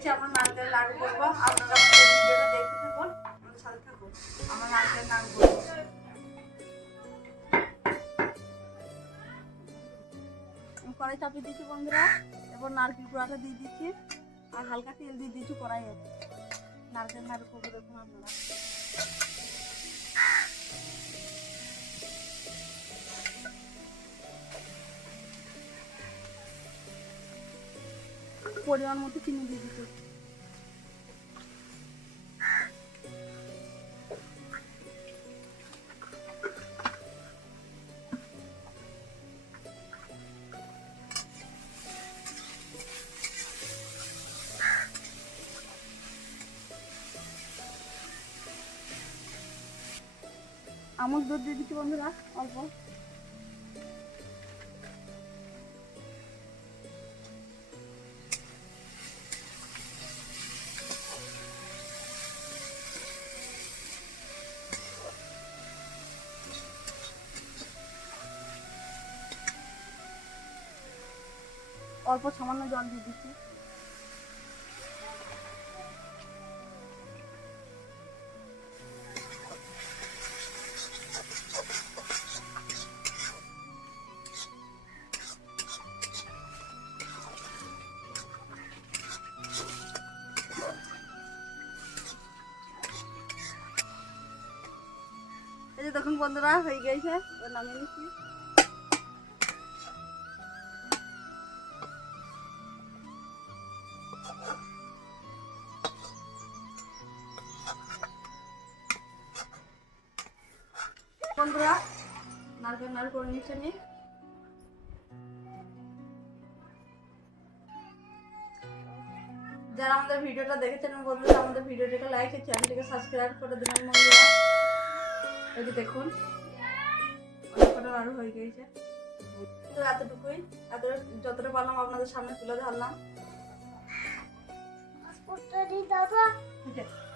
গেছে, আমরা নারকেল নাড়ু করবো। আপনারা আমাদের ভিডিওটা দেখতে থাকুন, আমাদের সাথে থাকুন। আমরা নারকেল নাড়ু করবো। কড়াই চাপিয়ে দিচ্ছি বন্ধুরা, এরপর নারকেল কুড়াটা দিয়ে দিচ্ছি আর হালকা তেল দিয়ে দিচ্ছি কড়াইয়ে। নারকেল নাড়ু করবো, দেখুন আপনারা। পরিমাণ মতো চিনি দিয়ে দিচ্ছি। আমুল দুধ দিয়ে দিচ্ছি বন্ধুরা অল্প। অল্প সামান্য জল দিয়ে দিচ্ছি। এই যে দেখুন বন্ধুরা হয়ে গেছে, এবার নামিয়ে নিচ্ছি। বন্ধুরা নারকেল নাড়ু করে নিচ্ছে নি। যারা আমাদের ভিডিওটা দেখেছেন বন্ধুরা, আমাদের ভিডিওটাকে লাইক আর চ্যানেলটিকে সাবস্ক্রাইব করে দেবেন বন্ধুরা। এই যে দেখুন অনেকটা নাড়ু হয়ে গেছে। তো এতটুকুই, যতটা পারলাম আপনাদের সামনে তুলে ধরলাম। ঠিক আছে।